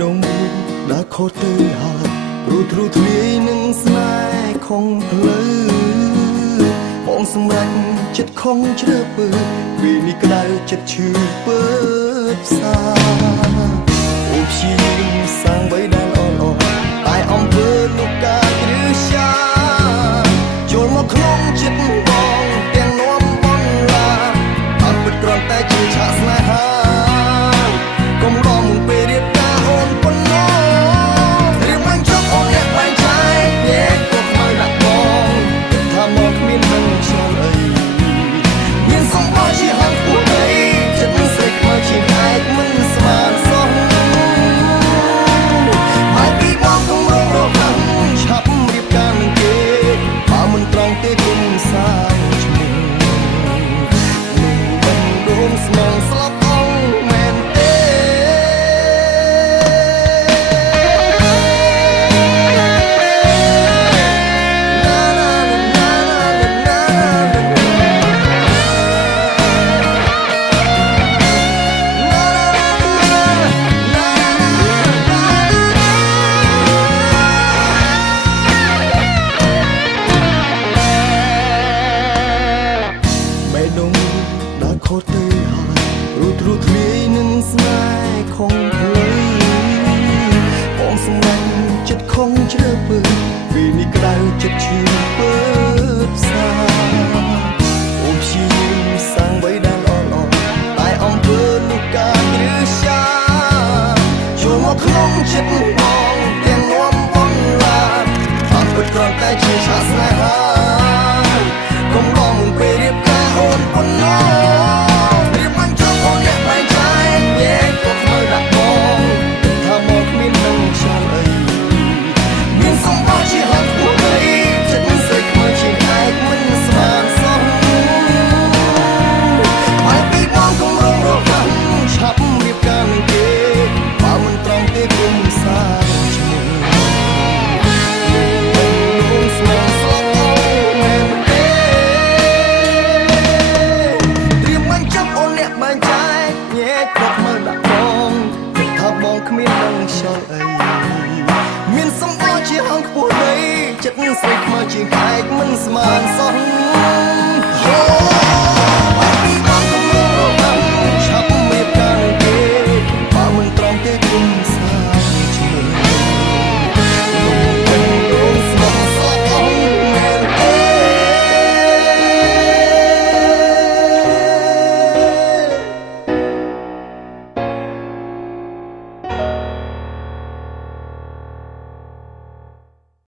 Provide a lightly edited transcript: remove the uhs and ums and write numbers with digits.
នំđãខុសទៅហើយព្រោះទ្រូធ្លាយនឹងស្នេហ៍ខំផ្លូវបងសម្រេចចិត្តខំជ្រើពើពេលនេះក្តៅចិត្តឈឺពើផ្សាអូព្យាយាមសាងបីដែលអនតែអំពើលោកកាឬရှာចូលមកក្នុងចិត្តបងទាំងនាំបងឡាអត់ពិតគ្រាន់តែជាឆាកស្នេហាកុំរំពេលរៀបការអូនប៉ុណ្ណោះរៀបមិនចប់អូនអ្នកបែងចែកញែកក៏ខ្មៅដាក់បងថាមកគ្មាននឹងឆ្លងអីមានសំបោជាហង្សពួរអីចិត្តស្រីខ្មៅជាឯកមិនស្មានសោះហើយពីបងកុំរងរហាំឆាប់រៀបការនឹងគេបើមិនត្រង់ទេគុំសាងឈ្មោះនឹងបងដូនស្មងស្លាប់អងមែនទេខុសទៅហើយព្រោះទ្រូធ្លាយនឹងស្នេហ៍ខំផ្លូវបងសម្រេចចិត្តខំជ្រើពើពេលនេះក្តៅចិត្តឈឺពើផ្សាអូនព្យាយាមសាងបីដែលអនតែអំពើលោកកាឬရှာចូលមកក្នុងចិត្តបងទាំងនាំបងឡាអត់ពិតគ្រាន់តែជាឆាកស្នេហាកុំរំពេលរៀបការអូនប៉ុណ្ណោះគ្មាននឹងខ្យល់អីមានសម្បោជាហងខ្ពស់ដីចិត្តស្រីខ្មៅជាឯកមិនស្មានសោះ